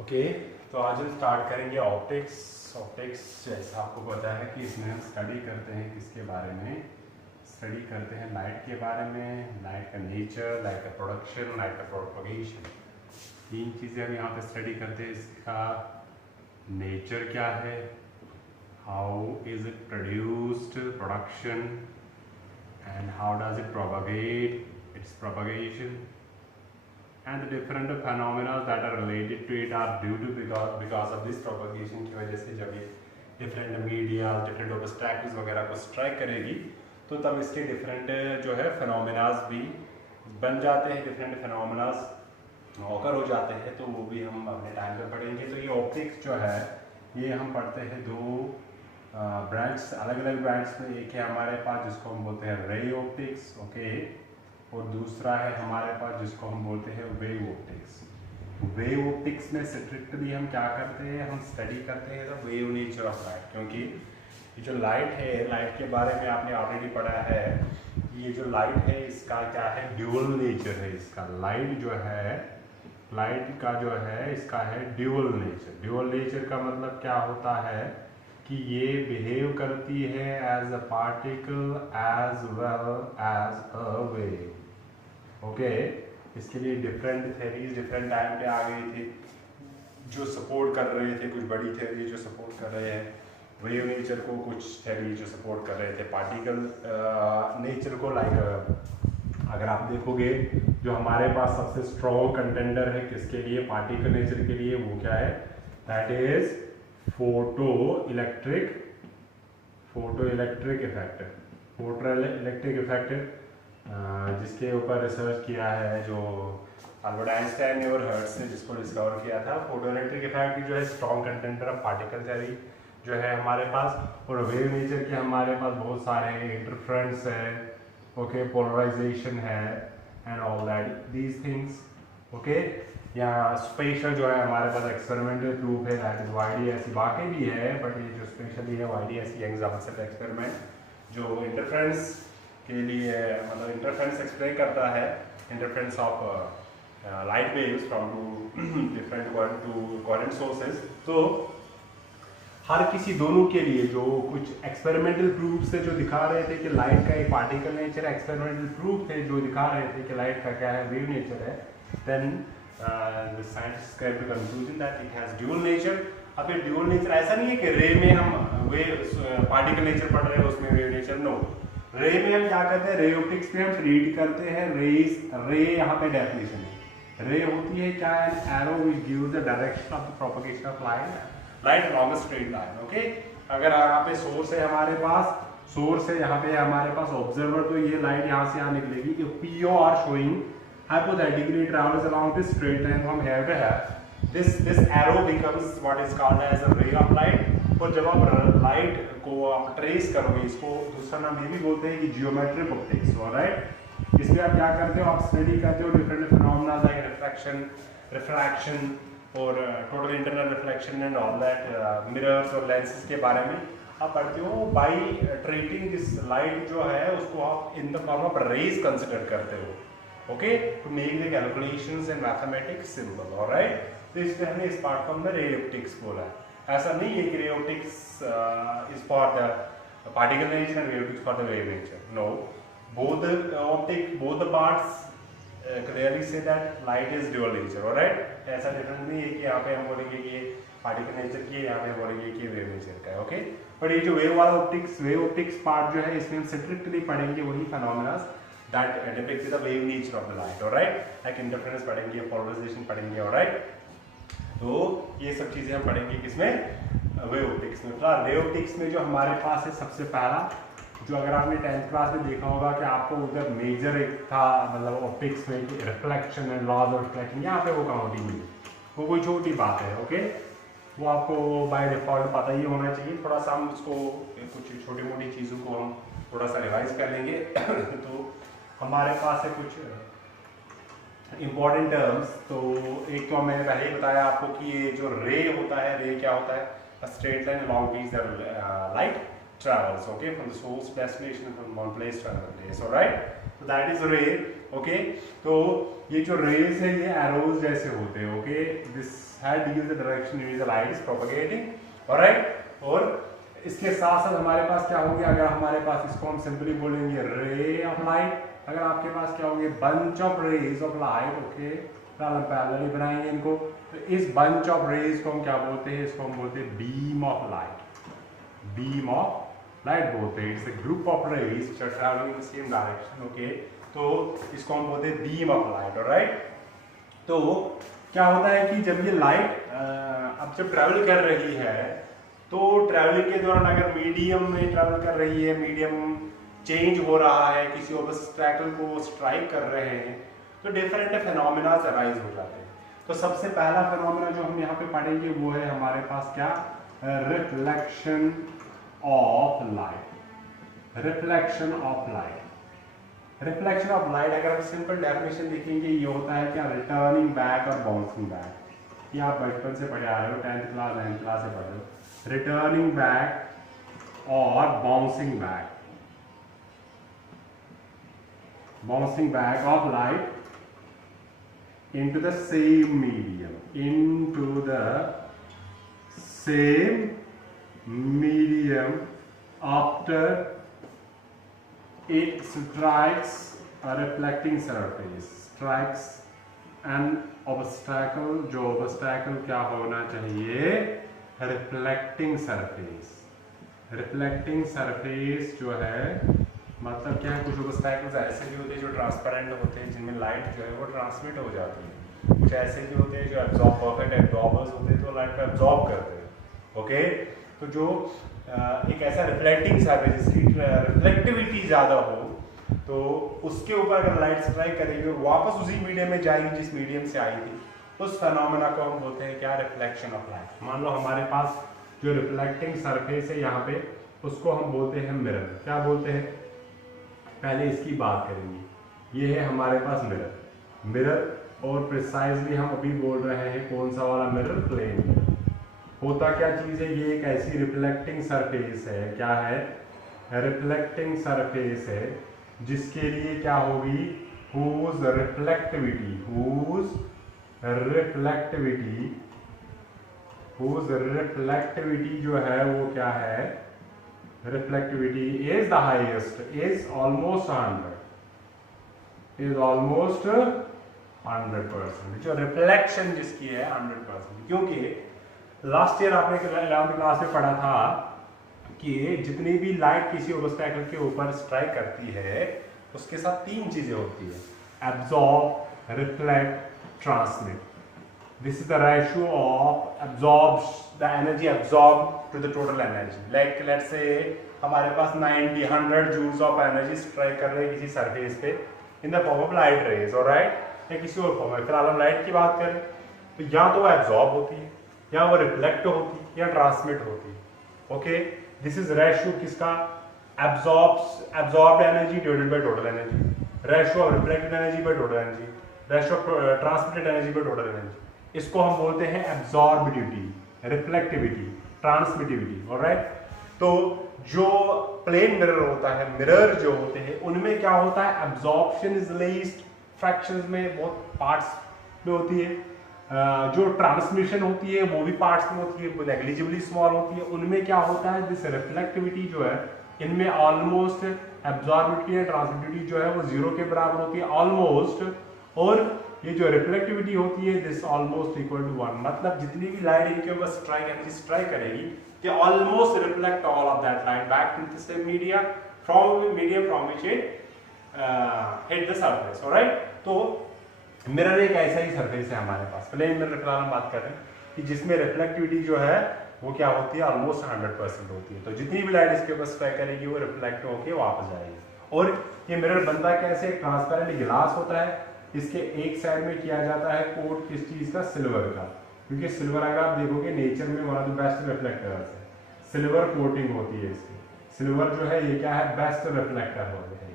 Okay तो आज हम स्टार्ट करेंगे ऑप्टिक्स जैसा आपको पता है कि इसमें हम स्टडी करते हैं किसके बारे में। स्टडी करते हैं लाइट के बारे में, लाइट का नेचर, लाइट का प्रोडक्शन, लाइट का प्रोपगेशन। तीन चीज़ें हम यहाँ पे स्टडी करते हैं। इसका नेचर क्या है, how is it produced, production, and how does it propagate, it's propagation, and the different phenomena that are related to it are due to because of this propagation की वजह से जब ये different media, different obstacles वगैरह को strike करेगी तो तब इसके different जो है phenomena भी बन जाते हैं, different phenomena occur हो जाते हैं। तो वो भी हम अपने टाइम पे पढ़ेंगे। तो ये ऑप्टिक्स जो है ये हम पढ़ते हैं दो ब्रांच, अलग अलग ब्रांच में। एक है हमारे पास जिसको हम बोलते हैं रे ऑप्टिक्स, ओके, और दूसरा है हमारे पास जिसको हम बोलते हैं वेव ऑप्टिक्स। वेव ऑप्टिक्स में स्ट्रिक्टली हम क्या करते हैं, हम स्टडी करते हैं the wave nature of light. क्योंकि ये जो लाइट है, लाइट के बारे में आपने ऑलरेडी पढ़ा है, ये जो लाइट है इसका क्या है, ड्यूअल नेचर है इसका। लाइट जो है, लाइट का जो है इसका है ड्यूअल नेचर। ड्यूअल नेचर का मतलब क्या होता है कि ये बिहेव करती है as a particle as well as a wave. Okay, इसके लिए डिफरेंट थेरीज डिफरेंट टाइम पे आ गई थी जो सपोर्ट कर रहे थे। कुछ बड़ी थेरी जो सपोर्ट कर रहे हैं वेव नेचर को, कुछ थेरी जो सपोर्ट कर रहे थे पार्टिकल नेचर को। लाइक अगर आप देखोगे जो हमारे पास सबसे स्ट्रॉन्ग कंटेंडर है किसके लिए, पार्टिकल नेचर के लिए, वो क्या है, that is photo electric effect, जिसके ऊपर रिसर्च किया है जो अल्बर्ट आइंस्टाइन ने और हर्ट्ज ने जिसको डिस्कवर किया था। फोटो इलेक्ट्रिक इफेक्ट जो है strong contender of particle theory जो है हमारे पास। और वेव नेचर के हमारे पास बहुत सारे इंटरफ्रेंस है, ओके, पोलराइजेशन है and all that these things. Okay, यहाँ स्पेशल जो है हमारे पास एक्सपेरिमेंटल प्रूफ है, दैट इज YDSE। बाकी भी है बट ये जो स्पेशली है YDSE एग्जाम्पल एक्सपेरिमेंट जो इंटरफ्रेंस के लिए, मतलब इंटरफ्रेंस एक्सप्लेन करता है, interference of light waves from two different coherent sources. तो हर किसी दोनों के लिए जो कुछ एक्सपेरिमेंटल प्रूफ से जो दिखा रहे थे कि लाइट का एक पार्टिकल नेचर है, एक्सपेरिमेंटल प्रूफ थे जो दिखा रहे थे कि लाइट का क्या है, वेव नेचर है, then the scientists came to conclusion that it has dual nature। अब ये dual nature ऐसा नहीं है कि रे में हम वेव पार्टिकल नेचर पढ़ रहे हैं उसमें वेव नेचर, नो। रे में हम क्या करते हैं, रे ऑप्टिक्स में हम ट्रीट करते हैं रे यहाँ पे डेफिनेशन है। रे होती है क्या, an arrow which gives the direction of the propagation of light along a straight line. Okay, अगर यहाँ पे सोर्स है हमारे पास, सोर्स है यहाँ पे हमारे पास ऑब्जर्वर, तो ये लाइट यहाँ से यहाँ निकलेगी। If PO are showing hypothetically travels along this straight line, हम here पे है, this arrow becomes what is called as a ray of light। और जब आप लाइट को आप ट्रेस करोगे, इसको दूसरा नाम ये भी बोलते हैं कि जियोमेट्रिक ऑप्टिक्स, ऑलराइट। इसमें आप क्या करते हो, आप स्टडी करते हो डिफरेंट फिनोमेना लाइक रिफ्रैक्शन और total internal reflection and all that, mirrors और लेंसेज के बारे में आप पढ़ते हो। बाई ट्रीटिंग दिस लाइट जो है उसको आप in the form of rays consider करते हो, okay, to make the calculations and mathematics simple, all right। तो इसमें हमने इस पार्ट को हमने रे ऑप्टिक्स बोला है। ऐसा नहीं है कि ray optics is for the particle nature and ray optics for the wave nature, no. both the parts clearly say that light is dual nature, all right। ऐसा डिफरेंस नहीं है कि यहाँ पे हम बोलेंगे कि ये पार्टिकल नेचर की है, यहाँ पे बोलेंगे कि वेव नेचर का है, ओके। बट ये जो वेव ऑप्टिक्स पार्ट जो है इसमें हम स्ट्रिक्टली पढ़ेंगे वही phenomena that depicts the wave nature of the light, all right। like interference पढ़ेंगे, polarization पढ़ेंगे, all right। तो ये सब चीजें हम पढ़ेंगे किसमें, वेव ऑप्टिक्स में। फिलहाल वेव ऑप्टिक्स में जो हमारे पास है सबसे पहला, जो अगर आपने 10th क्लास में देखा होगा कि आपको उधर मेजर एक था, मतलब ऑप्टिक्स में reflection and laws of reflection, यहाँ पे वो काउंटिंग नहीं, वो कोई छोटी बात है, ओके। वो आपको बाय डिफॉल्ट पता ही होना चाहिए। थोड़ा सा हम उसको कुछ छोटी मोटी चीज़ों को हम थोड़ा सा रिवाइज कर लेंगे। तो हमारे पास है कुछ इंपॉर्टेंट टर्म्स। तो एक तो मैंने पहले ही बताया आपको कि ये जो रे होता है, रे क्या होता है, straight line along which the light travels, okay, from the source destination from one place to another place, all right। तो दैट इज रे। ओके, तो ये जो रेज है ये एरोज जैसे होते हैं। Okay, this head gives the direction in the light is propagating. Alright, और इसके साथ साथ हमारे पास क्या होंगे, अगर हमारे पास इसको हम सिंपली बोलेंगे रे ऑफ लाइट, अगर आपके पास क्या होंगे bunch of rays of light. Okay, हम पैरेलली बनाएंगे इनको, तो इस बंच ऑफ रेज को हम क्या बोलते हैं, इसको हम बोलते हैं beam of light. Beam of light बोलते हैं, it's a group of rays which are travelling in the same direction. Okay, तो इसको हम बोलते हैं बीम ऑफ लाइट। ऑलराइट, तो क्या होता है कि जब ये लाइट अब जब ट्रैवल कर रही है, तो ट्रैवलिंग के दौरान अगर मीडियम में ट्रैवल कर रही है, मीडियम चेंज हो रहा है, किसी ऑब्स्टैकल को स्ट्राइक कर रहे हैं, तो डिफरेंट फिनोमेना अराइज हो जाते हैं। तो सबसे पहला फिनोमेना जो हम यहाँ पे पढ़ेंगे वो है हमारे पास क्या, reflection of light. Reflection of light, reflection of light अगर हम सिंपल डेफिनेशन देखेंगे, ये होता है क्या, रिटर्निंग बैक और बाउंसिंग बैक। ये आप बचपन से पढ़े आ रहे हो, 10th क्लास 9th क्लास से पढ़ रहे हो। रिटर्निंग बैक और bouncing back, bouncing back of light into the same medium, into the same medium after it strikes a reflecting surface, strikes an obstacle, जो obstacle क्या होना चाहिए, reflecting surface। reflecting surface जो है मतलब क्या है, कुछ ऑब्स्टैकल्स ऐसे भी होते हैं जो ट्रांसपेरेंट होते हैं, जिनमें लाइट जो है वो ट्रांसमिट हो जाती है। कुछ ऐसे भी होते हैं जो एब्जॉर्ब, परफेक्ट एब्जॉर्बर्स होते हैं, तो लाइट को एब्जॉर्ब करते हैं। ओके, तो जो एक ऐसा रिफ्लेक्टिंग सर्फेस जिसकी रिफ्लेक्टिविटी ज़्यादा हो, तो उसके ऊपर अगर लाइट स्ट्राइक करेगी और वापस उसी मीडियम में जाएगी जिस मीडियम से आई थी, उस फिनोमेना को हम बोलते हैं क्या, रिफ्लेक्शन ऑफ लाइट। मान लो हमारे पास जो रिफ्लेक्टिंग सरफेस है यहाँ पे, उसको हम बोलते हैं मिरर। क्या बोलते हैं, पहले इसकी बात करेंगे। ये है हमारे पास मिरर, मिरर और प्रिसाइजली हम अभी बोल रहे हैं कौन सा वाला मिरर, प्लेन मिरर। होता क्या चीज़ है, ये एक ऐसी रिफ्लेक्टिंग सरफेस है, क्या है, रिफ्लेक्टिंग सरफेस है, जिसके लिए क्या होगी, whose reflectivity, whose reflectivity जो है वो क्या है, reflectivity is the highest, is almost 100%, जो रिफ्लेक्शन जिसकी है 100%। क्योंकि लास्ट ईयर आपने 11th क्लास में पढ़ा था कि जितनी भी लाइट किसी ऑब्स्टैकल के ऊपर स्ट्राइक करती है, उसके साथ 3 चीजें होती है, absorb, reflect, transmit. This is the ratio of the energy absorbed to the total energy. Like let's say हमारे पास 100 joules of energy strike कर रहे हैं किसी सरफेस पे in the form of light rays, alright? या किसी और फॉर्म में, फिलहाल हम लाइट की बात करें तो या तो वो एब्जॉर्ब होती है, या वो रिफ्लेक्ट होती है, या ट्रांसमिट होती है। ओके, दिस इज रेशियो किसका, absorbed energy divided by total energy, ratio of reflected energy by total energy, ratio of transmitted energy by total energy। इसको हम बोलते हैं एब्जॉर्बिडिटी, रिफ्लेक्टिविटी, ट्रांसमिटिविटी। ऑलराइट, तो जो प्लेन मिरर होता है, मिरर जो होते हैं उनमें क्या होता है, एब्जॉर्प्शन इज लीस्ट, फ्रैक्शंस में बहुत पार्ट्स में होती है, जो ट्रांसमिशन होती है वो भी पार्ट्स में होती है, वो नेग्लिजिबली स्मॉल होती है। उनमें क्या होता है, दिस रिफ्लेक्टिविटी जो है इनमें ऑलमोस्ट, एब्जॉर्बिडिटी या ट्रांसमिटिविटी जो है वो 0 के बराबर होती है ऑलमोस्ट, और ये जो रिफ्लेक्टिविटी होती है दिस ऑलमोस्ट इक्वल टू 1। मतलब जितनी भी लाइट इनके ऊपर स्ट्राइक करेगी, ये almost reflect all of that light back to the same medium from which it hit the surface. Alright, तो मिरर एक ऐसा ही सरफेस है हमारे पास, प्लेन मिरर की हम बात कर रहे हैं कि जिसमें रिफ्लेक्टिविटी जो है वो क्या होती है, ऑलमोस्ट 100% होती है। तो जितनी भी लाइट इसके ऊपर स्ट्राइक करेगी वो रिफ्लेक्ट होकर वापस जाएगी। और ये मिरर बनता कैसे, ट्रांसपेरेंट गिलास होता है, इसके एक साइड में किया जाता है कोट किस चीज का, सिल्वर का, क्योंकि सिल्वर अगर आप देखोगे नेचर में one of the best reflectors है, सिल्वर कोटिंग होती है इसकी। सिल्वर जो है ये क्या है, बेस्ट रिफ्लेक्टर होता है,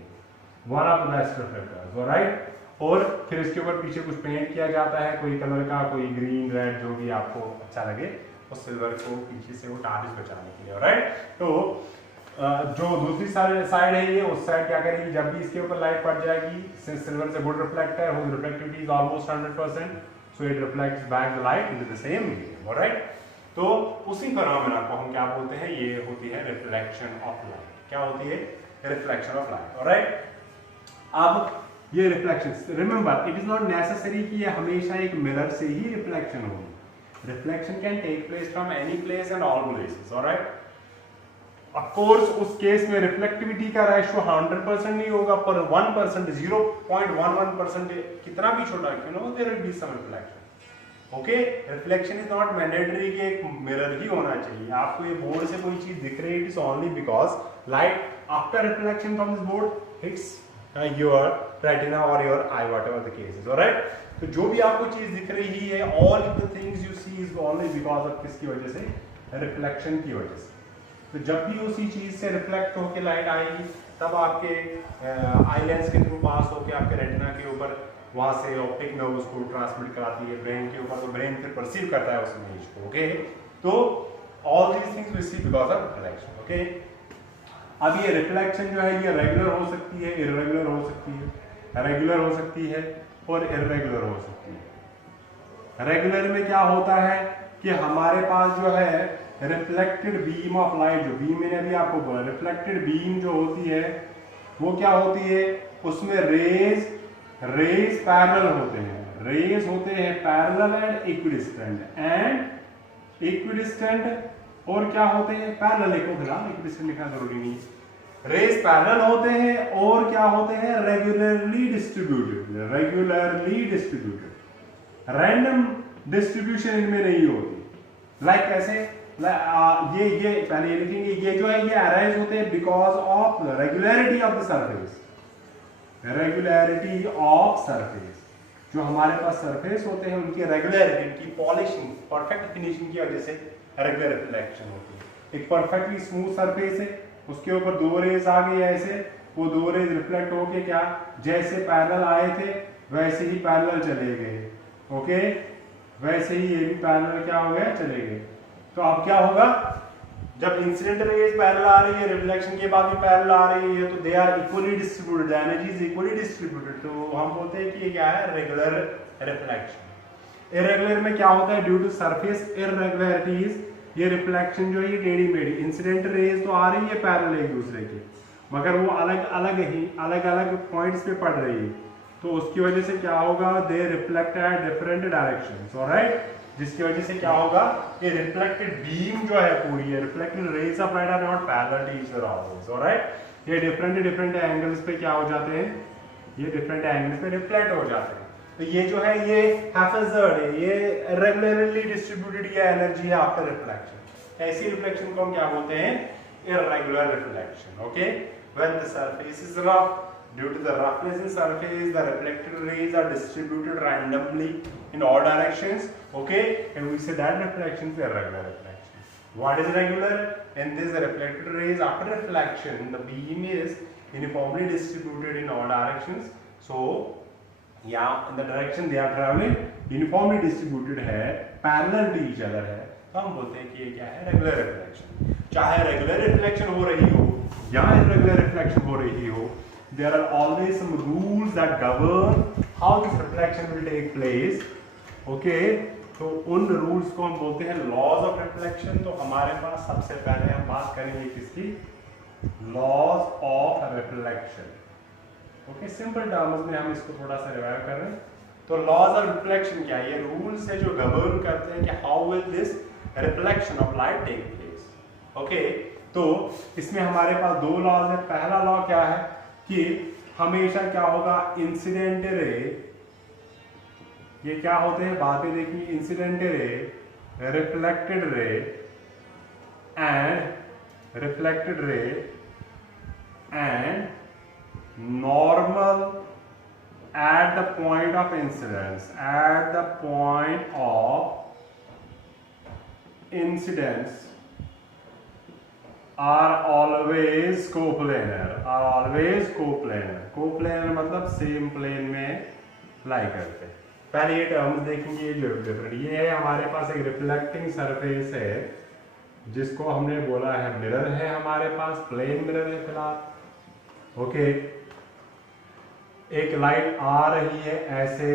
one of the best reflectors. Alright, और फिर इसके ऊपर पीछे कुछ पेंट किया जाता है, कोई कलर का, कोई ग्रीन, रेड, जो भी आपको अच्छा लगे, और सिल्वर को पीछे से वो टार्निश बचाने के लिए। ऑलराइट, तो जो दूसरी साइड है ये, उस साइड क्या करेगी, जब भी इसके ऊपर लाइट पड़ जाएगी, सिल्वर से good reflector whose reflectivity is almost 100%, so it reflects back the light into the same medium, alright? तो उसी फिनोमेना को हम क्या बोलते हैं, ये होती है रिफ्लेक्शन ऑफ लाइट। क्या होती है? Reflection of light, alright? अब ये reflection, remember it is not necessary कि ये हमेशा एक मिरर से ही रिफ्लेक्शन होगी। Reflection can take place from any place and all places, alright? Of course उस केस में रिफ्लेक्टिविटी का रेशियो 100% नहीं होगा, पर 1%, 0.11% कितना भी छोटा क्यों ना हो, there will be some reflection. Okay, reflection is not mandatory कि एक मिरर ही होना चाहिए। आपको ये बोर्ड से कोई चीज दिख रही है, it is only because light after reflection from this board hits your retina और your eye, whatever the case is, alright? तो जो भी आपको चीज दिख रही है, all the things you see is only because of किसकी वजह से? रिफ्लेक्शन की वजह से। तो जब भी उसी चीज से रिफ्लेक्ट होकर लाइट आएगी, तब आपके आई लेंस के थ्रू पास होकर आपके रेटिना के ऊपर वहां से ऑप्टिक नर्व उसको ट्रांसमिट कराती है ब्रेन के ऊपर, तो ब्रेन फिर परसीव करता है उस इमेज को। ओके, तो all these things we see because of reflection. Okay, अब ये रिफ्लेक्शन जो है ये रेगुलर हो सकती है, इर्रेगुलर हो सकती है, रेगुलर हो सकती है और इर्रेगुलर हो सकती है। रेगुलर में क्या होता है कि हमारे पास जो है रिफ्लेक्टेड बीम ऑफ लाइट, जो बीम मैंने अभी आपको बोला, रिफ्लेक्टेड बीम जो होती है वो क्या होती है, उसमें रेज पैरेलल होते हैं, रेज होते हैं पैरेलल एंड इक्विडिस्टेंट और क्या होते हैं, पैरेलल। एक को फिलहाल इक्विडिस्टेंट लिखना जरूरी नहीं है। रेज पैरेलल होते हैं और क्या होते हैं, रेगुलरली डिस्ट्रीब्यूटेड। रैंडम डिस्ट्रीब्यूशन इनमें नहीं होती। लाइक कैसे, ये पहले ये लिखेंगे, ये जो है ये अराइज होते हैं because of regularity of the surface. Regularity of surface, जो हमारे पास सरफेस होते हैं उनकी रेगुलरिटी, उनकी पॉलिशिंग, परफेक्ट फिनिशिंग की वजह से रेगुलर रिफ्लेक्शन होती है। एक परफेक्टली स्मूथ सरफेस है, उसके ऊपर दो रेज आ गई ऐसे, वो दो रेज रिफ्लेक्ट होके क्या, जैसे पैरेलल आए थे वैसे ही पैरेलल चले गए। ओके, वैसे ही ये भी पैरेलल क्या हो गया, चले गए। तो अब क्या होगा, जब इंसिडेंट रेज पैरेलल आ रही है, रिफ्लेक्शन के बाद भी पैरेलल आ रही है, तो they are equally distributed, energy is equally distributed, तो हम बोलते हैं कि ये क्या है, रेगुलर रिफ्लेक्शन। इर्रेगुलर में क्या होता है, ड्यू टू सरफेस इर्रेगुलरिटीज, ये रिफ्लेक्शन जो है ये टेढ़ी मेढ़ी, इंसिडेंट रेज तो आ रही है पैरेलल एक दूसरे के, मगर वो अलग अलग पॉइंट्स पे पड़ रही है, तो उसकी वजह से क्या होगा, दे reflect at different directions, alright? जिसकी वजह से क्या होगा, ये रिफ्लेक्टेड बीम जो है पूरी है, reflected rays of light are not parallel to each other always, alright? ये डिफरेंट एंगल्स पे क्या हो जाते हैं, ये डिफरेंट एंगल्स पे रिफ्लेक्ट हो जाते हैं। तो ये जो है ये हैफेजर्ड है, ये इर्रेगुलरली डिस्ट्रीब्यूटेड ये एनर्जी है आफ्टर रिफ्लेक्शन। ऐसी रिफ्लेक्शन को हम क्या बोलते हैं, irregular reflection. Okay, when the surface is rough, due to the roughness in surface, the reflected rays are distributed randomly in all directions. Okay, and we say that reflection is irregular reflection. What is regular? In this reflected rays after reflection, the beam is uniformly distributed in all directions. So yeah, in the direction they are traveling uniformly distributed है, parallel to each other है, तो हम बोलते हैं कि ये क्या है, रेगुलर रिफ्लेक्शन। चाहे रेगुलर रिफ्लेक्शन हो रही हो या इर्रेगुलर रिफ्लेक्शन हो रही हो, there are always some rules that govern how this reflection will take place. Okay, तो उन rules को हम बोलते हैं laws of reflection। तो हमारे पास सबसे पहले हम बात करेंगे किसकी, laws of reflection। Okay, simple terms में हम इसको थोड़ा सा रिवाइव कर रहे हैं। तो laws of reflection क्या है, ये rules है जो govern करते हैं कि how will this reflection of light take place। Okay, तो इसमें हमारे पास दो laws है। पहला law क्या है कि हमेशा क्या होगा, इंसिडेंट रे, ये क्या होते हैं बातें देखिए, incident ray, reflected ray and normal at the point of incidence, eight the point of incidence are always coplanar, coplanar मतलब सेम प्लेन में लाई करते हैं। पहले ये टर्म्स देखेंगे, जो डिफरेंट, ये है हमारे पास एक रिफ्लेक्टिंग सरफेस है, जिसको हमने बोला है मिरर है हमारे पास, प्लेन मिरर है फिलहाल। ओके, एक लाइट आ रही है ऐसे,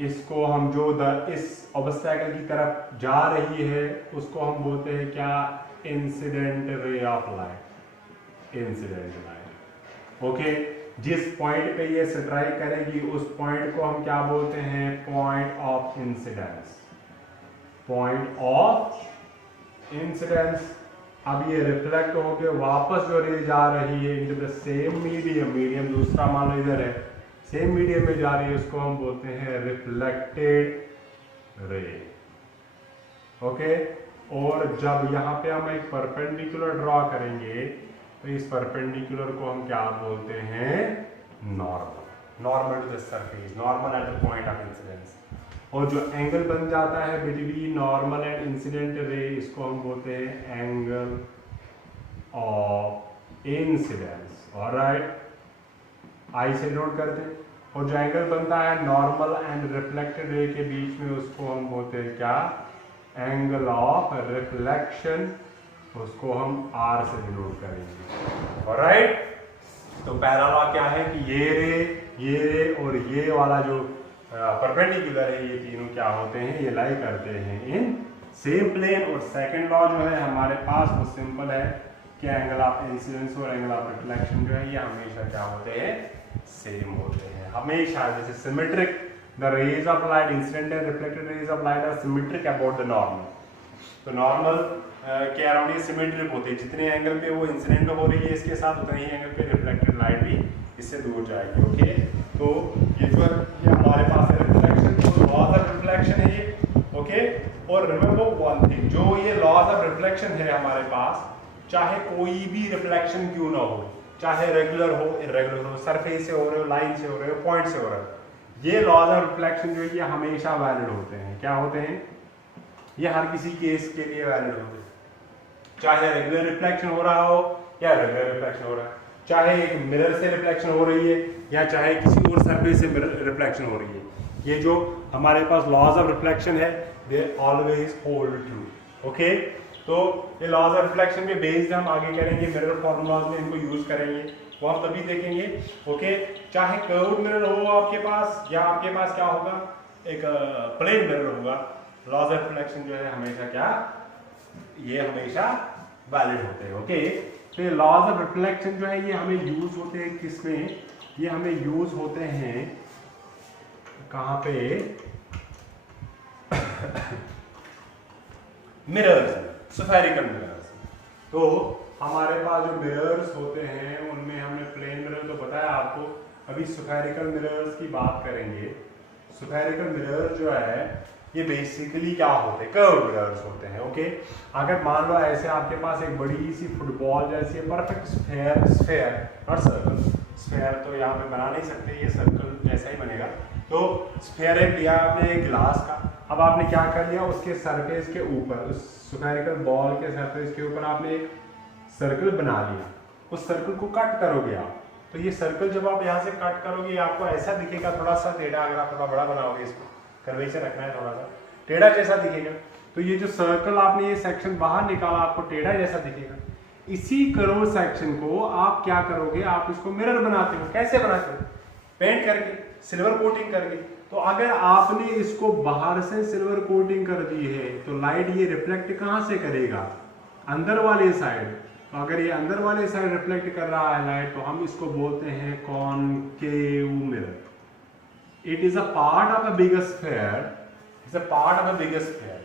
इसको हम जो इस ऑब्स्टैकल की तरफ जा रही है उसको हम बोलते हैं क्या, incident ray of light, incident light. Okay, जिस पॉइंट पे ये स्ट्राइक करेगी उस पॉइंट को हम क्या बोलते हैं, point of incidence, point of incidence. अब ये रिफ्लेक्ट होके वापस जो रे जा रही है into the same medium, medium दूसरा मान लो इधर है, सेम मीडियम में जा रही है, उसको हम बोलते हैं रिफ्लेक्टेड रे। ओके, और जब यहाँ पे हम एक परपेंडिकुलर ड्रॉ करेंगे तो इस परपेंडिकुलर को हम क्या बोलते हैं, normal, normal to the surface, normal at the point of incidence. और जो एंगल बन जाता है between normal and incident ray, इसको हम बोलते हैं एंगल ऑफ इंसिडेंस। ऑलराइट, आई से नोट करते हैं। और जो एंगल बनता है नॉर्मल एंड रिफ्लेक्टेड रे के बीच में उसको हम बोलते हैं क्या, एंगल ऑफ रिफ्लेक्शन, उसको हम आर से डिनोट करेंगे। ऑलराइट, तो पहला लॉ क्या है कि ये रे और ये वाला जो परपेंडिकुलर है ये तीनों क्या होते हैं, ये लाई करते हैं इन सेम प्लेन। और सेकंड लॉ जो है हमारे पास वो सिंपल है कि एंगल ऑफ इंसिडेंस और एंगल ऑफ रिफ्लेक्शन जो है ये हमेशा क्या होते हैं, सेम होते हैं हमेशा। जैसे symmetric, the rays of light, incident and reflected rays of light are symmetric about the normal. तो नॉर्मल के अराउंड ये सिमेट्रिक होते हैं, जितने एंगल पे वो इंसिडेंट हो रही है इसके साथ उतने ही एंगल पे रिफ्लेक्टेड लाइट भी इससे दूर जाएगी। ओके, तो ये जो है ये हमारे पास है रिफ्लेक्शन, तो लॉज ऑफ रिफ्लेक्शन है ये। ओके, और रिमेंबर वन थिंग, जो ये लॉज ऑफ रिफ्लेक्शन है हमारे पास, चाहे कोई भी रिफ्लेक्शन क्यों ना हो, चाहे रेगुलर हो, इरेगुलर हो, सरफेस से हो रहे हो, लाइन से हो रहे हो, पॉइंट से हो रहे हो, ये लॉज ऑफ रिफ्लेक्शन जो है ये हमेशा वैलिड होते हैं। क्या होते हैं, ये हर किसी केस के लिए वैलिड होते हैं, चाहे रेगुलर रिफ्लेक्शन हो रहा हो या रेगुलर रिफ्लेक्शन हो रहा है, चाहे एक मिरर से रिफ्लेक्शन हो रही है या चाहे किसी और सरफेस से रिफ्लेक्शन हो रही है। ये जो हमारे पास लॉज ऑफ रिफ्लेक्शन है they always hold true. Okay, तो ये लॉज ऑफ रिफ्लेक्शन पे बेस्ड हम आगे करेंगे, मिरर फॉर्मूलाज में इनको यूज करेंगे, वो हम तभी देखेंगे। ओके, चाहे कर्व्ड मिरर हो आपके पास या आपके पास क्या होगा, एक प्लेन मिरर होगा, लॉज ऑफ रिफ्लेक्शन जो है हमेशा क्या, ये हमेशा वैलिड होते हैं। ओके, तो ये लॉज ऑफ रिफ्लेक्शन जो है ये हमें यूज होते हैं किसमें, ये हमें यूज होते हैं कहाँ पे, मिरर्स, स्फेरिकल मिरर्स। तो हमारे पास जो मिरर्स होते हैं उनमें हमने प्लेन मिरर तो बताया आपको, अभी स्फेरिकल मिरर्स की बात करेंगे। स्फेरिकल मिरर जो है ये बेसिकली क्या होते हैं, कर्व मिरर्स होते हैं। ओके, अगर मान लो ऐसे आपके पास एक बड़ी सी फुटबॉल जैसी perfect sphere not circle, sphere तो यहाँ पे बना नहीं सकते, ये सर्कल जैसा ही बनेगा। तो स्फेयर एक लिया आपने एक ग्लास का, अब आपने क्या कर लिया, उसके सरफेस के ऊपर, उस स्फेरिकल बॉल के सरफेस के ऊपर आपने एक सर्कल बना लिया, उस सर्कल को कट करोगे आप, तो ये सर्कल जब आप यहाँ से कट करोगे आपको ऐसा दिखेगा, थोड़ा सा टेढ़ा, अगर आप थोड़ा बड़ा बनाओगे, इसको कर्वेचर रखना है, थोड़ा सा टेढ़ा जैसा दिखेगा। तो ये जो सर्कल आपने ये सेक्शन बाहर निकाला आपको टेढ़ा जैसा दिखेगा। इसी कर्व सेक्शन को आप क्या करोगे, आप इसको मिरर बनाते हो। कैसे बनाते हो, पेंट करके, सिल्वर कोटिंग करके। तो अगर आपने इसको बाहर से सिल्वर कोटिंग कर दी है तो लाइट ये रिफ्लेक्ट कहाँ से करेगा, अंदर वाले साइड। तो अगर ये अंदर वाले साइड रिफ्लेक्ट कर रहा है लाइट, तो हम इसको बोलते हैं concave mirror. It is a part of a bigger sphere. It's a part of a bigger sphere.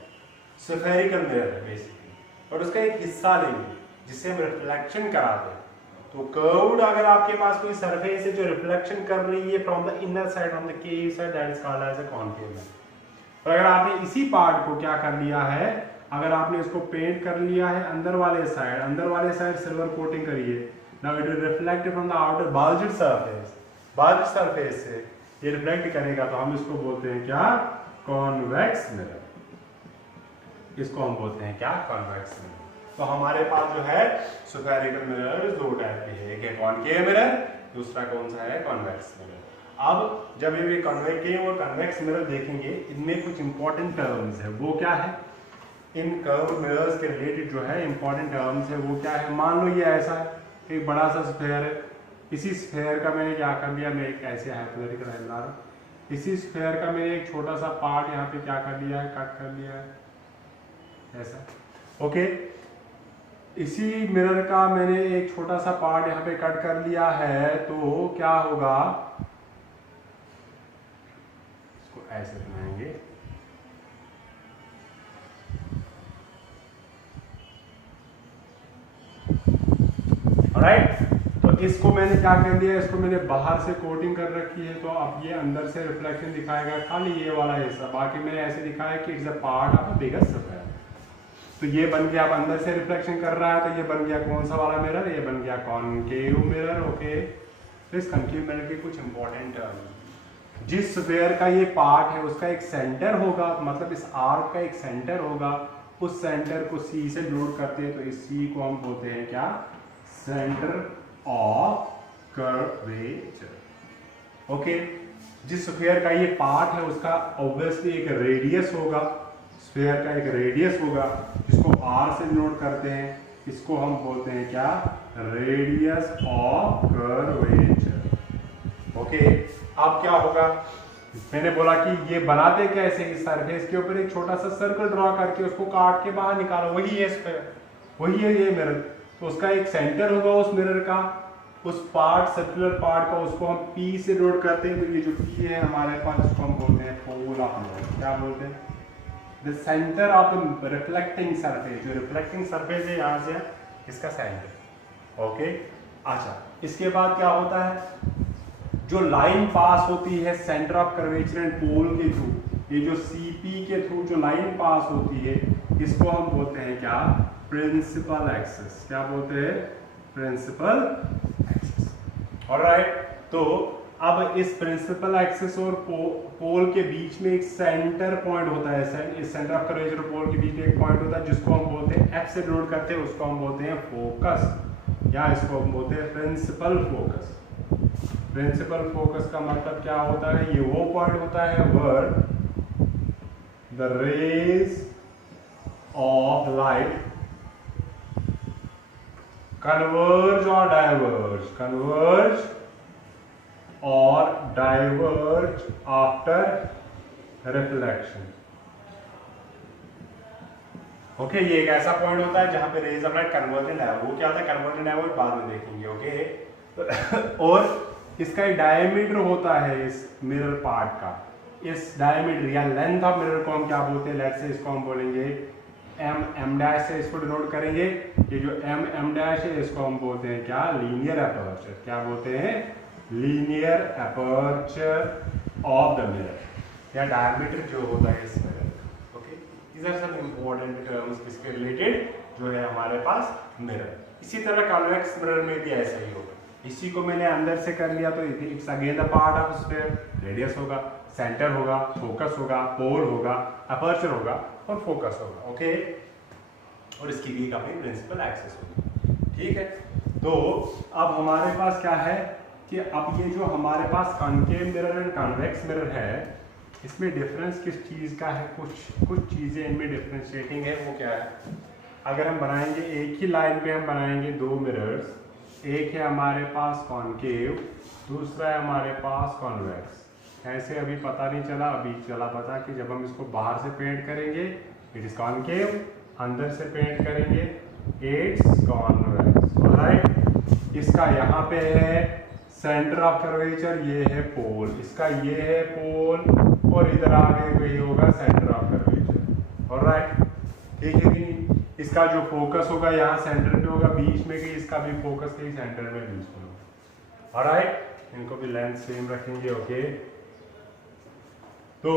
Spherical mirror है basically, और उसका एक हिस्सा लेंगे जिससे हम रिफ्लेक्शन कराते हैं। तो कर्व्ड अगर आपके पास कोई सरफेस है जो रिफ्लेक्शन कर रही है from the inner side, from the cave side, that is called as a concave mirror. और अगर आपने इसी पार्ट को क्या कर लिया है, अगर आपने इसको पेंट कर लिया है अंदर वाले साइड सिल्वर कोटिंग करिए, now it will reflect from the outer bulged surface से ये रिफ्लेक्ट करेगा, तो हम इसको बोलते हैं क्या, कॉन्वेक्स मिरर। इसको हम बोलते हैं क्या, कॉन्वेक्स मिरर। तो हमारे पास जो है स्फेरिकल मिरर दो टाइप के हैं, एक है कॉनकेव मिरर, दूसरा कौन सा है, कॉन्वेक्स मिरर। अब जब ये कॉनकेव और कॉन्वेक्स मिरर देखेंगे, इनमें कुछ इंपॉर्टेंट टर्म्स है। वो क्या है, इन कर्व मिरर्स के रिलेटेड जो है इंपॉर्टेंट टर्म्स है वो क्या है। मान लो ये ऐसा है, एक बड़ा सा स्फेयर है, इसी स्फेयर का मैंने क्या कर लिया, मैं एक ऐसे हाइपोथेटिकल लाइन बना रहा हूँ, इसी स्फेयर का मैंने एक छोटा सा पार्ट यहाँ पे क्या कर लिया है, कट कर लिया है ऐसा, ओके। इसी मिरर का मैंने एक छोटा सा पार्ट यहाँ पे कट कर लिया है, तो क्या होगा, इसको ऐसे बनाएंगे, राइट। तो इसको मैंने क्या कर दिया, इसको मैंने बाहर से कोटिंग कर रखी है, तो अब ये अंदर से रिफ्लेक्शन दिखाएगा, खाली ये वाला हिस्सा, बाकी मैंने ऐसे दिखाया कि it's a part of a bigger sphere. तो ये बन गया, अब अंदर से रिफ्लेक्शन कर रहा है, तो ये बन गया कौन सा वाला मिरर, ये बन गया कॉनकेव मिरर, ओके। तो इस कॉनकेव मिरर के कुछ इंपॉर्टेंट टर्म, जिस स्फेयर का ये पार्ट है उसका एक सेंटर होगा, मतलब इस आर्क का एक सेंटर होगा, उस सेंटर को सी से जोड़ करते हैं, तो इस सी को हम बोलते हैं क्या, सेंटर ऑफ कर्वेचर, ओके। जिस स्फीयर का ये पार्ट है उसका ऑब्वियसली एक रेडियस होगा, स्फीयर का एक रेडियस होगा जिसको आर से नोट करते हैं, इसको हम बोलते हैं क्या, रेडियस ऑफ कर्वेचर, ओके। अब क्या होगा, मैंने बोला कि ये बनाते कैसे, इस सरफेस के ऊपर एक छोटा सा सर्कल ड्रॉ करके उसको काट के बाहर निकालो, वही है स्फीयर, वही है ये मिरर। तो उसका एक सेंटर होगा उस मिरर का, उस पार्ट, सर्कुलर पार्ट का, उसको हम पी से नोट करते हैं, तो ये जो पी है हमारे पास, उसको हम बोलते हैं पोल ऑफ मिरर, क्या बोलते हैं, the centre of the reflecting surface, जो रिफ्लेक्टिंग सरफेस है यहाँ से इसका सेंटर, ओके। अच्छा, इसके बाद क्या होता है, जो लाइन पास होती है centre of curvature and pole के थ्रू, ये जो सीपी के थ्रू जो लाइन पास होती है, इसको हम बोलते हैं क्या, प्रिंसिपल एक्सिस, क्या बोलते हैं, प्रिंसिपल एक्सिस, ऑलराइट। तो अब इस प्रिंसिपल एक्सिस और पोल के बीच में एक सेंटर पॉइंट होता है, इस सेंटर ऑफ कर्वेचर और पोल के बीच में एक पॉइंट होता है जिसको हम बोलते हैं, एफ से नोट करते हैं, उसको हम बोलते हैं फोकस, या इसको हम बोलते हैं प्रिंसिपल फोकस। प्रिंसिपल फोकस का मतलब क्या होता है, ये वो पॉइंट होता है where the rays of light converge or diverge, converge or diverge after reflection, okay. ये एक ऐसा पॉइंट होता है जहां पे rays of light converge and diverge, वो क्या होता है, कन्वर्ज एंड डाइवर्ज बाद में देखेंगे, ओके। और इसका एक डायमीटर होता है इस मिरर पार्ट का, इस डायमीटर या लेंथ ऑफ मिरर को हम क्या बोलते हैं, लेट्स से इसको हम बोलेंगे एम डैश से इसको डिनोट करेंगे, ये जो एम डैश है इसको हम बोलते हैं क्या, लीनियर एपर्चर, क्या बोलते हैं, linear aperture of the mirror, या डायमीटर जो होता है इस mirror, okay. These are some important terms किसके रिलेटेड, जो है हमारे पास मिरर। इसी तरह कॉन्वेक्स मिरर में भी ऐसा ही होगा, इसी को मैंने अंदर से कर लिया, तो it's again the part of sphere, radius होगा, सेंटर होगा, फोकस होगा, पोल होगा, अपर्चर होगा और फोकस होगा, ओके। और इसकी भी एक अपनी प्रिंसिपल एक्सिस होगी, ठीक है। तो अब हमारे पास क्या है कि अब ये जो हमारे पास concave mirror and convex mirror है, इसमें डिफरेंस किस चीज़ का है, कुछ चीज़ें इनमें डिफरेंशिएटिंग है, वो क्या है, अगर हम बनाएंगे एक ही लाइन पे हम बनाएंगे दो मिरर्स, एक है हमारे पास कॉनकेव, दूसरा है हमारे पास कॉन्वेक्स, ऐसे अभी पता नहीं चला, अभी चला पता कि जब हम इसको बाहर से पेंट करेंगे इट इज कॉनकेव, अंदर से पेंट करेंगे इट्स कॉन्वेक्स, ऑलराइट। इसका यहाँ पे है सेंटर ऑफ कर्वेचर, ये है पोल, इसका ये है पोल, और इधर आगे वही होगा सेंटर ऑफ कर्वेचर, ऑलराइट, ठीक है कि नहीं। इसका जो फोकस होगा यहाँ सेंटर पे होगा, बीच में कि इसका भी फोकस कहीं सेंटर में बीच में होगा, ऑलराइट। इनको भी लेंथ सेम रखेंगे, ओके। तो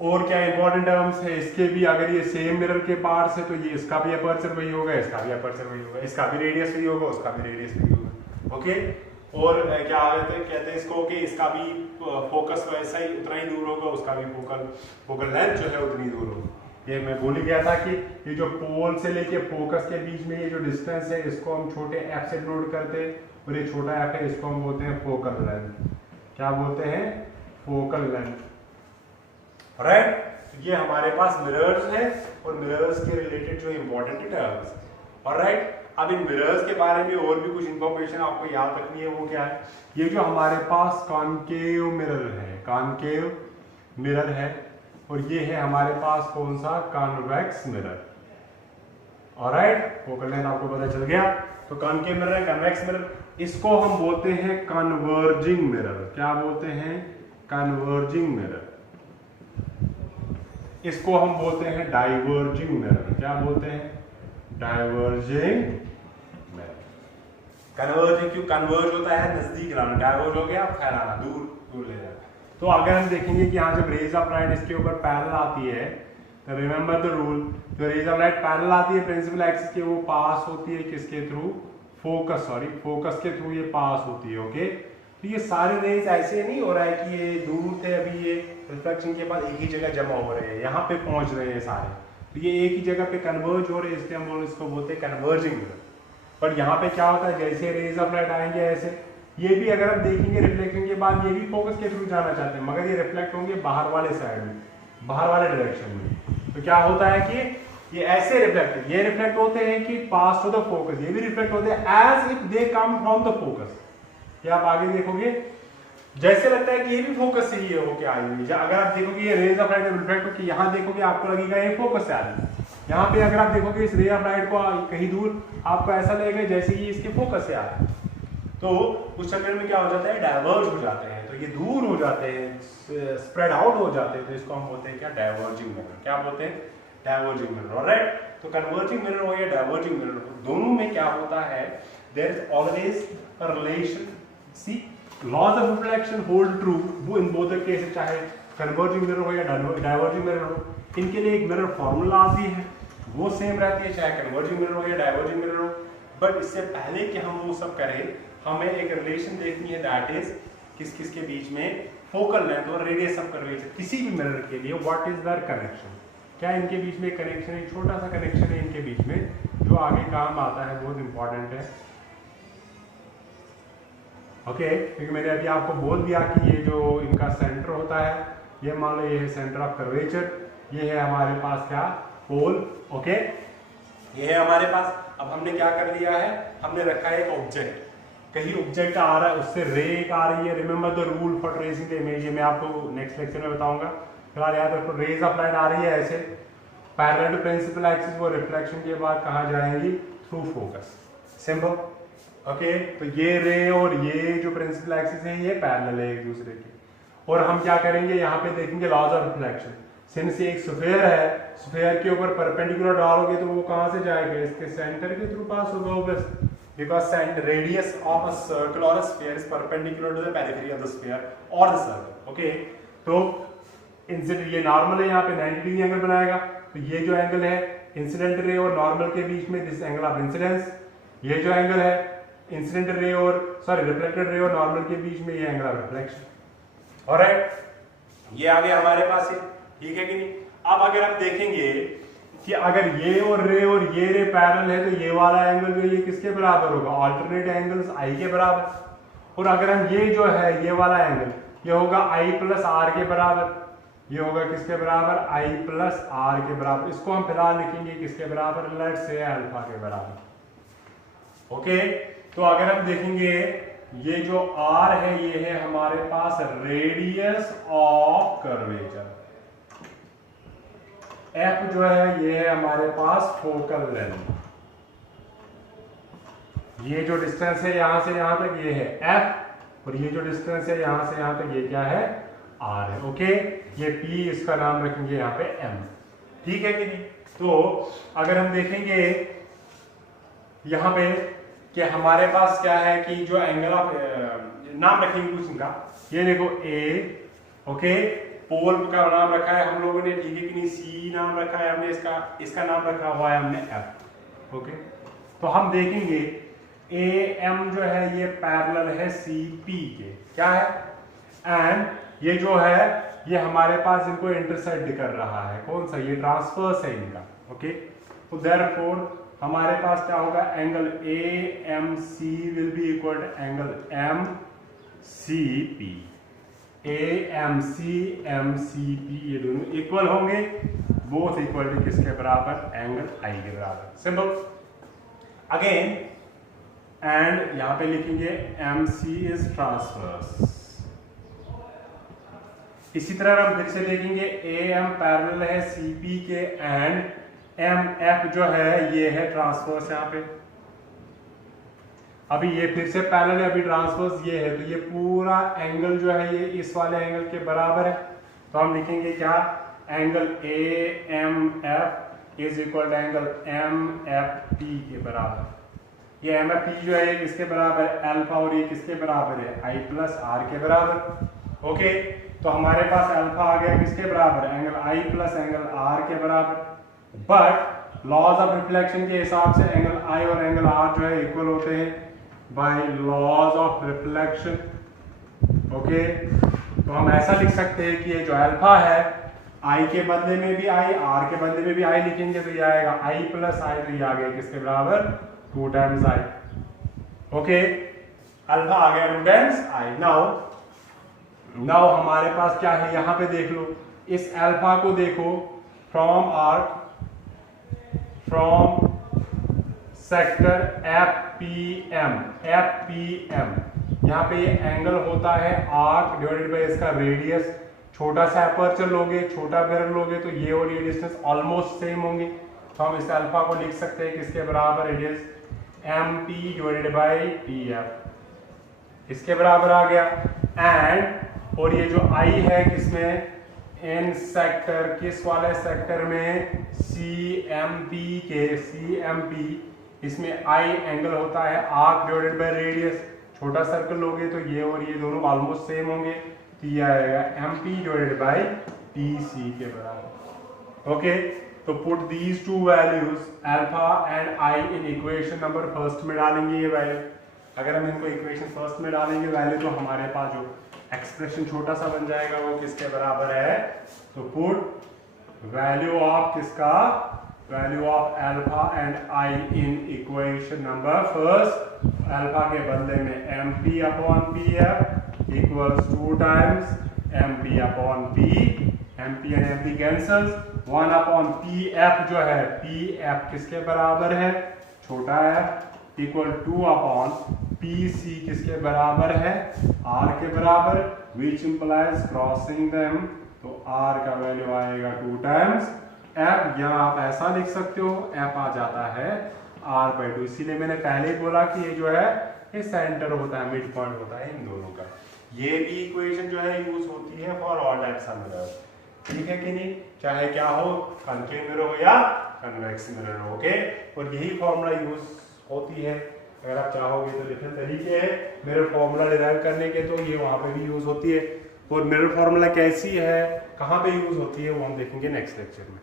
और क्या इंपॉर्टेंट टर्म्स है इसके भी, अगर ये सेम मिरर के पार्ट्स है तो ये इसका भी अपर्चर वही होगा, इसका भी अपर्चर वही होगा, इसका भी रेडियस वही होगा, उसका भी रेडियस वही होगा, ओके। और क्या कहते हैं इसको कि इसका भी फोकस वैसा ही उतना ही दूर होगा, उसका भी फोकल लेंथ जो है उतनी दूर होगी। ये मैं भूल गया था कि ये जो पोल से लेके फोकस के बीच में ये जो डिस्टेंस है इसको हम छोटे एफ से नोट करते हैं, और ये छोटा एफ है इसको हम बोलते हैं फोकल लेंथ, क्या बोलते हैं, फोकल लेंथ, राइट। तो ये हमारे पास मिरर्स है और मिरर्स के रिलेटेड जो इंपॉर्टेंट टर्म्स। ऑलराइट, अब इन मिरर्स के बारे में और भी कुछ इंफॉर्मेशन आपको याद रखनी है। वो क्या है, ये जो हमारे पास कॉनकेव मिरर है, कॉनकेव मिरर है, और ये है हमारे पास कौन सा, convex mirror. Alright, focal length आपको पता चल गया। तो कॉनकेव मिरर है, कन्वेक्स मिरर, इसको हम बोलते हैं कन्वर्जिंग मिरर। क्या बोलते हैं, कन्वर्जिंग मिरर। इसको हम बोलते हैं डाइवर्जिंग मिरर। क्या बोलते हैं, डाइवर्जिंग मिरर। कन्वर्जिंग क्यों, कन्वर्ज होता है नजदीक लाना, डाइवर्ज हो गया फैलाना, दूर दूर ले जाना। तो अगर हम देखेंगे कि यहाँ जब रेज ऑफ लाइट इसके ऊपर पैरेलल आती है, तो रिमेंबर द रूल, जो रेज ऑफ लाइट पैरेलल आती है प्रिंसिपल एक्सिस के, वो पास होती है किसके थ्रू, फोकस, सॉरी फोकस के थ्रू ये पास होती है। ओके, तो ये सारे रेज ऐसे नहीं हो रहा है कि ये दूर थे, अभी ये रिफ्लेक्शन के बाद एक ही जगह जमा हो रहे हैं, यहाँ पे पहुंच रहे हैं सारे, तो ये एक ही जगह पे कन्वर्ज हो रहे हैं, इसलिए हम इसको बोलते हैं कन्वर्जिंग मिरर। पर यहाँ पे क्या होता है, जैसे रेज ऑफ लाइट आएंगे ऐसे, ये भी अगर हम देखेंगे रिफ्लेक्शन के बाद ये भी फोकस के थ्रू जाना चाहते हैं, मगर ये रिफ्लेक्ट होंगे बाहर वाले साइड में, बाहर वाले डायरेक्शन में। तो क्या होता है कि ये ऐसे रिफ्लेक्ट, ये रिफ्लेक्ट होते हैं कि पास टू द फोकस, ये भी रिफ्लेक्ट होते हैं as if they come from the focus. क्या आप आगे देखोगे, जैसे लगता है कि ये भी फोकस से ही होके आई हुई है। अगर आप देखोगे ये रेज ऑफ लाइट रिफ्लेक्ट होकर यहाँ देखोगे, आपको लगेगा ये फोकस से आ रही है। यहाँ पे अगर आप देखोगे इस रे ऑफ लाइट को कहीं दूर, आपको ऐसा लगेगा जैसे कि इसके फोकस से आ रहा है। तो उस चक्कर में क्या हो जाता है, डाइवर्ज हो जाते हैं, तो ये दूर हो जाते हैं, स्प्रेड आउट हो जाते हैं, तो इसको हम बोलते हैं क्या, डाइवर्जिंग मिरर। क्या बोलते हैं, डाइवर्जिंग मिरर। ऑलराइट, तो कन्वर्जिंग मिरर हो या डाइवर्जिंग मिरर हो, दोनों में क्या होता है, there is always a relation. See, laws of reflection hold true in both the cases, चाहे कन्वर्जिंग मिरर हो या डाइवर्जिंग मिरर हो, इनके लिए एक मिरर फॉर्मूला आती है, वो सेम रहती है, चाहे कन्वर्जिंग मिरर हो या डाइवर्जिंग मिरर हो। बट इससे पहले कि हम वो सब करें, हमें एक रिलेशन देखनी है, दैट इज किस किस के बीच में, फोकल लेंथ और रेडियस ऑफ कर्वेचर, किसी भी मिरर के लिए व्हाट इज देयर कनेक्शन, क्या इनके बीच में कनेक्शन है, छोटा सा कनेक्शन है इनके बीच में, जो आगे काम आता है, बहुत इंपॉर्टेंट है। ओके, क्योंकि मैंने अभी आपको बोल दिया कि ये जो इनका सेंटर होता है, ये मान लो ये है सेंटर ऑफ कर्वेचर, ये है हमारे पास क्या, पोल। ओके, ये है हमारे पास। अब हमने क्या कर लिया है, हमने रखा है एक ऑब्जेक्ट, कहीं ऑब्जेक्ट आ रहा है, उससे रे एक आ रही है। Remember the rule for tracing the image, मैं आपको नेक्स्ट लेक्चर में बताऊंगा, फिलहाल याद रखो, रेज ऑफ लाइट आ रही है ऐसे पैरेलल टू प्रिंसिपल एक्सिस, वो रिफ्लेक्शन के बाद कहाँ जाएंगी, थ्रू फोकस। सिंपल। ओके, तो ये रे और ये जो प्रिंसिपल एक्सिस है, ये पैरेलल है एक दूसरे के, और हम क्या करेंगे, यहाँ पे देखेंगे लॉज ऑफ रिफ्लेक्शन। सिंस एक स्फीयर है, स्फीयर के ऊपर परपेंडिकुलर डालोगे तो वो कहाँ से जाएगा, इसके सेंटर के थ्रू पास होगा obviously, because radius of a circle or a sphere is perpendicular to the periphery of the sphere or the circle. Okay, तो इंसिडेंट, ये नॉर्मल है, यहाँ पे 90 डिग्री एंगल बनाएगा, तो ये जो एंगल है इंसिडेंट रे और नॉर्मल के बीच में, दिस एंगल ऑफ इंसिडेंस, ये जो एंगल है इंसिडेंट रे और सॉरी रिफ्लेक्टेड रे और नॉर्मल के बीच में, ये एंगल ऑफ रिफ्लेक्शन। ऑलराइट, ये आ गया हमारे पास, ठीक है कि नहीं। अब अगर हम देखेंगे कि अगर ये और ये रे पैरेलल है, तो ये वाला एंगल जो ये किसके बराबर होगा, अल्टरनेट एंगल्स आई के बराबर। और अगर हम ये जो है ये वाला एंगल, ये होगा आई प्लस आर के बराबर, ये होगा किसके बराबर, आई प्लस आर के बराबर। इसको हम फिलहाल लिखेंगे किसके बराबर, लेट्स से अल्फा के बराबर। ओके, तो अगर हम देखेंगे ये जो आर है, ये है हमारे पास रेडियस ऑफ कर्वेचर, एफ जो है ये है हमारे पास फोकल लेंथ, ये जो डिस्टेंस है यहां से यहां तक ये है एफ, और ये जो डिस्टेंस है यहां से यहां तक ये क्या है, आर है। ओके, ये पी, इसका नाम रखेंगे यहाँ पे एम, ठीक है कि नहीं। तो अगर हम देखेंगे यहाँ पे कि हमारे पास क्या है कि जो एंगल ऑफ नाम रखेंगे कुछ इनका, ये देखो ए, ओके, पोल का नाम रखा है हम लोगों ने, ठीक है कि नहीं, सी नाम रखा है हमने, इसका नाम रखा हुआ है हमने एफ। ओके, तो हम देखेंगे ए एम जो है ये पैरेलल है सी पी के, क्या है, एंड ये जो है ये हमारे पास इनको इंटरसेक्ट कर रहा है, कौन सा, ये ट्रांसवर्स है इनका। ओके, तो देयरफॉर हमारे पास क्या होगा, angle A M C will be equal to angle M C P. AMC MCP ये दोनों इक्वल होंगे, बोथ इक्वल टू किसके बराबर, एंगल I के बराबर। सिंपल। अगेन एंड यहां पे लिखेंगे MC इज ट्रांसवर्स। इसी तरह हम फिर से देखेंगे AM पैरेलल है CP के एंड MF जो है ये है ट्रांसवर्स यहाँ पे। अभी ये फिर से पैरेलल है, अभी ट्रांसवर्स ये है, तो ये पूरा एंगल जो है ये इस वाले एंगल के बराबर है। तो हम लिखेंगे क्या, angle AMF is equal to angle MFP के बराबर। ये MFP जो है किसके बराबर है, अल्फा, और ये किसके बराबर है, I प्लस R के बराबर। ओके, तो हमारे पास अल्फा आ गया किसके बराबर, angle I plus angle R के बराबर। बट लॉज ऑफ रिफ्लेक्शन के हिसाब से एंगल I और एंगल R जो है इक्वल होते हैं by laws of reflection. Okay, तो हम ऐसा लिख सकते हैं कि ये जो अल्फा है I के बदले में भी I, R के बदले में भी I लिखेंगे तो ये आएगा I प्लस I, तो ये आ गया किसके बराबर, 2 टाइम्स I। ओके, अल्फा आ गया 2 टाइम्स I। नाउ हमारे पास क्या है, यहां पे देख लो, इस अल्फा को देखो फ्रॉम सेक्टर FPM, यहाँ पे ये एंगल होता है आर्क डिवाइडेड बाय इसका रेडियस। छोटा सा अपर्चर लोगे, छोटा मिरर लोगे तो ये और ये डिस्टेंस ऑलमोस्ट सेम होंगे, तो हम इस अल्फा को लिख सकते हैं किसके बराबर, it is MP divided by PF, इसके बराबर आ गया। एंड और ये जो I है किसमें, इन सेक्टर, किस वाले सेक्टर में, CMP, इसमें I एंगल होता है आर्क डिवाइडेड बाय रेडियस। छोटा सर्कल लोगे तो ये और ये दोनों ऑलमोस्ट सेम होंगे, तो ये आएगा MP डिवाइडेड बाय PC के बराबर। ओके, तो put these two values alpha and I in equation number first में डालेंगे ये वैल्यू। अगर हम इनको इक्वेशन फर्स्ट में डालेंगे वैल्यू, तो हमारे पास जो एक्सप्रेशन छोटा सा बन जाएगा वो किसके बराबर है, तो पुट वैल्यू ऑफ किसका, value of alpha and I in equation number first. Alpha के बदले में MP upon PF equals 2 times MP upon P, MP and MP cancels, 1 upon PF जो है, PF किसके बराबर है, छोटा f, इक्वल 2 अपॉन PC किसके बराबर है, R के बराबर, which implies crossing them, तो R का वैल्यू आएगा 2 टाइम्स F, या आप ऐसा लिख सकते हो F आ जाता है R/2। इसीलिए मैंने पहले ही बोला कि ये जो है ये सेंटर होता है, मिड पॉइंट होता है इन दोनों का। ये भी इक्वेशन जो है यूज होती है for all types of mirrors, ठीक है कि नहीं, चाहे क्या हो, कॉन्केव मिरर हो या कन्वेक्स मिरर हो। ओके, और यही फॉर्मूला यूज होती है, अगर आप चाहोगे तो डिफरेंट तरीके हैं मिरर फॉर्मूला डिराइव करने के, तो ये वहां पे भी यूज होती है। और मिरर फॉर्मूला कैसी है, कहाँ पे यूज होती है, वो हम देखेंगे नेक्स्ट लेक्चर में।